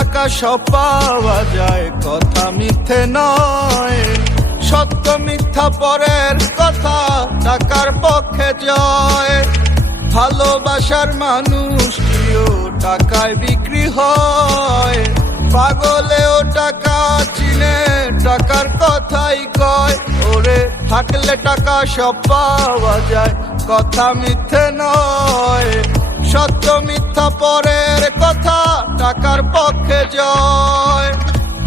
টাকা সব পাওয়া যায়, কথা মিথ্যে নয়। সত্য মিথ্যা পরের কথা, টাকার পক্ষে জয়। ভালোবাসার মানুষ কিও টাকায় বিক্রি হয়। পাগলেও টাকা চিনে, টাকার কথাই কয়। ওরে থাকলে টাকা সব পাওয়া যায়, কথা মিথ্যে নয়। সত্য মিথ্যা পরের কথা, টাকার পক্ষে জয়।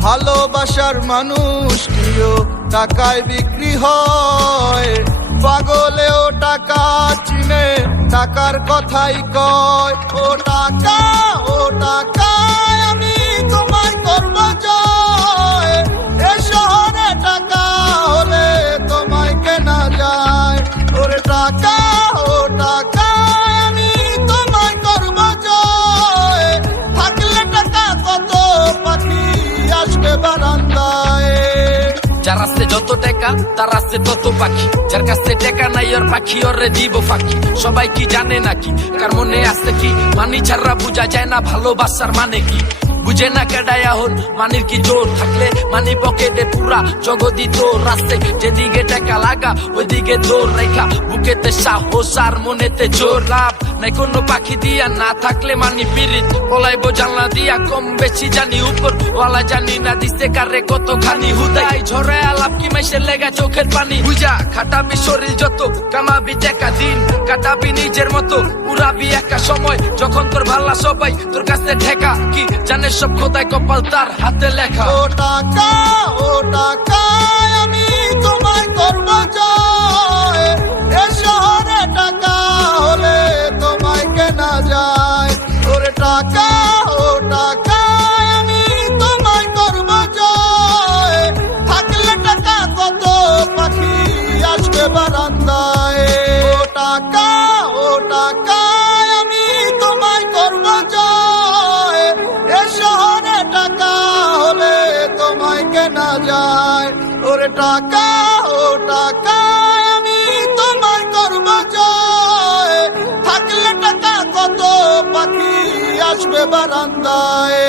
ভালোবাসার মানুষ কিও টাকায় বিক্রি হয়। পাগলেও টাকা চিনে, টাকার কথাই কয়। ও টাকা, ও টাকা, আমি তোমায় করব জয়। এ শহরে টাকা হলে তোমায় কেনা যায়। ওরে টাকা, ও টাকা, আমি তোমায় করব জয়। থাকলে টাকা কত পাখি আসবে বারান্দায়। যার আছে যত টাকা তার আছে তত পাখি, যার কাছে টাকা নাই ওর পাখি ওরে দিব ফাঁকি। সবাই কি জানে নাকি কার মনে আছে কি, মানি ছাড়া বুঝা যায় না ভালোবাসার মানে কি। বুঝে না কেডায় এখন মানির কি জোর, থাকলে মানি পকেটে পুরা জগদি তোর। রাস্তে যেদিকে টাকা লাগা ওইদিকে দৌড় রেখা, বুকেতে সাহস আর মনেতে জোর। লাভ নাই কোনো পাখি দিয়া, না থাকলে মানি পিরিত পলাইবো জানলা দিয়া। কম বেশি জানি উপর ওয়ালা জানি না দিতে কারে কতখানি। হুদাই ঝরে আলাপ কি মাইসের লেগা চোখের পানি। বুঝা খাটাবি শরীর যত, কামাবি টাকা দিন কাটাবি নিজের মতো। পুরাবি একা সময় যখন তোর ভাল্লা সবাই তোর কাছে ঠেকা। কি জানে সব খোদায় কপাল তার হাতে লেখা। ও টাকা, ও টাকা, আমি তোমায় করব জয়। এ শহরে টাকা হলে তোমায় কেনা যায়। ওরে টাকা, ও টাকা, আমি তোমায় করব জয়। থাকলে টাকা কত পাখি আসবে বারান্দায়। ও টাকা, ও টাকা, আমি তোমায় করব জয়। এ শহরে টাকা হলে তোমায় কেনা যায়। ওরে টাকা, ও টাকা, আমি তোমায় করব জয়। থাকলে টাকা কত পাখি আসবে বারান্দায়।